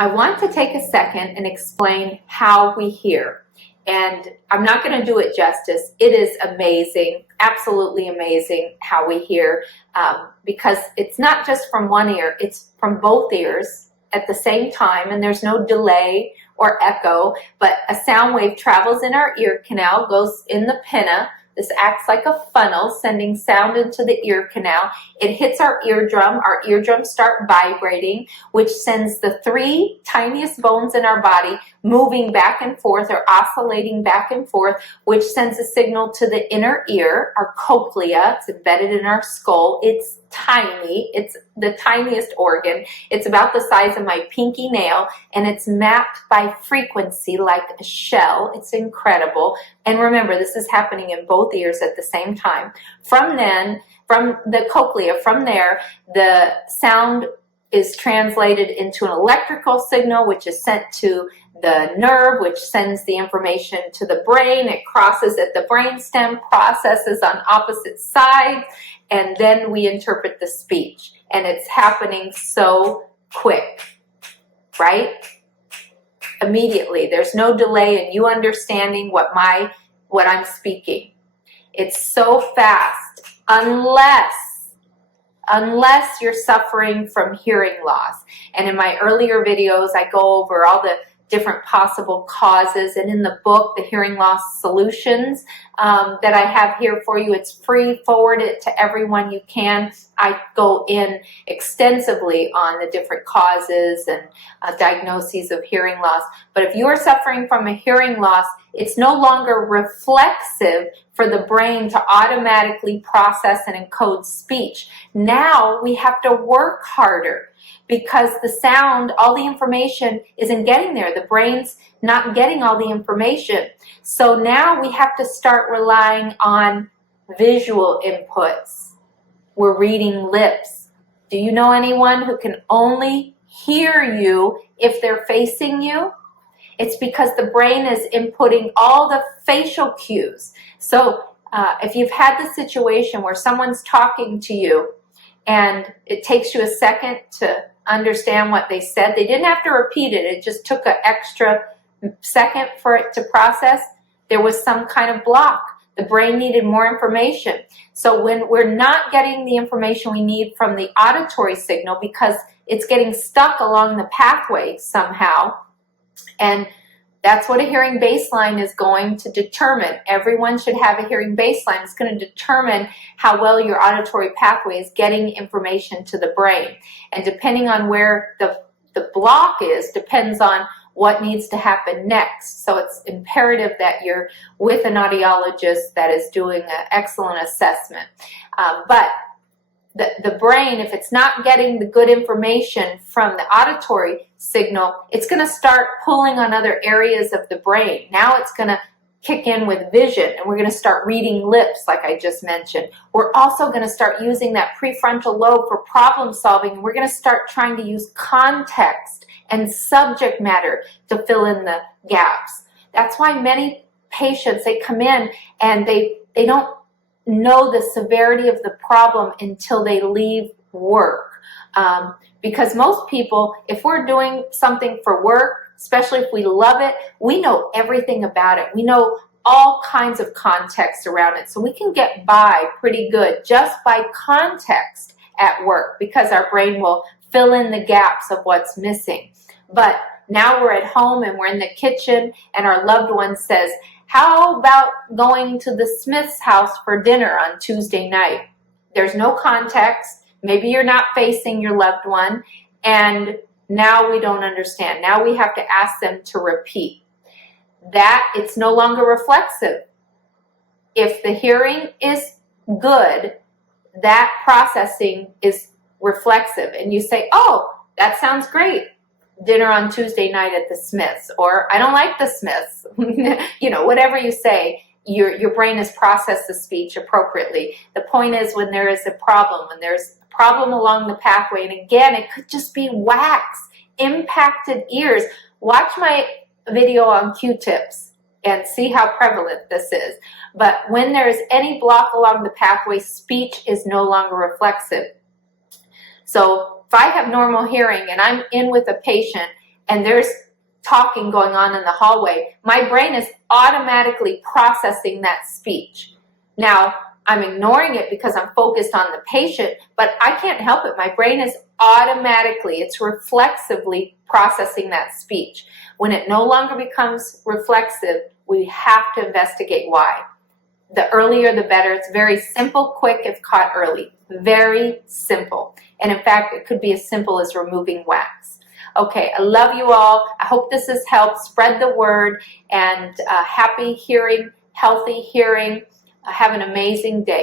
I want to take a second and explain how we hear. And I'm not going to do it justice. It is amazing, absolutely amazing how we hear, because it's not just from one ear, it's from both ears at the same time, and there's no delay or echo, but a sound wave travels in our ear canal, goes in the pinna. This acts like a funnel, sending sound into the ear canal. It hits our eardrums start vibrating, which sends the three tiniest bones in our body moving back and forth or oscillating back and forth, which sends a signal to the inner ear, our cochlea. It's embedded in our skull. It's tiny. It's the tiniest organ. It's about the size of my pinky nail, and it's mapped by frequency like a shell. It's incredible. And remember, this is happening in both ears at the same time. From the cochlea, from there, the sound is translated into an electrical signal, which is sent to the nerve, which sends the information to the brain. It crosses at the brainstem, processes on opposite sides, and then we interpret the speech. And it's happening so quick, right? Immediately. There's no delay in you understanding what I'm speaking. It's so fast, unless you're suffering from hearing loss. And in my earlier videos, I go over all the different possible causes, and in the book, The Hearing Loss Solutions, that I have here for you, it's free, forward it to everyone you can. I go in extensively on the different causes and diagnoses of hearing loss. But if you are suffering from a hearing loss, it's no longer reflexive for the brain to automatically process and encode speech. Now we have to work harder, because the sound, all the information isn't getting there. The brain's not getting all the information. So now we have to start relying on visual inputs. We're reading lips. Do you know anyone who can only hear you if they're facing you? It's because the brain is inputting all the facial cues. So if you've had the situation where someone's talking to you and it takes you a second to understand what they said, they didn't have to repeat it. It just took an extra second for it to process. There was some kind of block. The brain needed more information. So when we're not getting the information we need from the auditory signal because it's getting stuck along the pathway somehow, and that's what a hearing baseline is going to determine. Everyone should have a hearing baseline. It's going to determine how well your auditory pathway is getting information to the brain. And depending on where the block is, depends on what needs to happen next. So it's imperative that you're with an audiologist that is doing an excellent assessment. But the brain, if it's not getting the good information from the auditory signal, it's going to start pulling on other areas of the brain. Now it's going to kick in with vision, and we're going to start reading lips, like I just mentioned. We're also going to start using that prefrontal lobe for problem solving, and we're going to start trying to use context and subject matter to fill in the gaps. That's why many patients, they come in and they don't know the severity of the problem until they leave work. Because most people, if we're doing something for work, especially if we love it, we know everything about it. We know all kinds of context around it. So we can get by pretty good just by context at work, because our brain will fill in the gaps of what's missing. But now we're at home and we're in the kitchen and our loved one says, "How about going to the Smith's house for dinner on Tuesday night?" There's no context. Maybe you're not facing your loved one, and now we don't understand. Now we have to ask them to repeat. That, it's no longer reflexive. If the hearing is good, that processing is reflexive. And you say, "Oh, that sounds great. Dinner on Tuesday night at the Smiths," or "I don't like the Smiths." You know, whatever you say, your brain has processed the speech appropriately. The point is, when there is a problem, when there's a problem along the pathway, and again, it could just be wax, impacted ears. Watch my video on Q-tips and see how prevalent this is. But when there's any block along the pathway, speech is no longer reflexive. So if I have normal hearing and I'm in with a patient and there's talking going on in the hallway, my brain is automatically processing that speech. Now, I'm ignoring it because I'm focused on the patient, but I can't help it. My brain is automatically, it's reflexively processing that speech. When it no longer becomes reflexive, we have to investigate why. The earlier the better. It's very simple, quick if caught early. Very simple. And in fact, it could be as simple as removing wax. Okay, I love you all. I hope this has helped. Spread the word, and happy hearing, healthy hearing. Have an amazing day.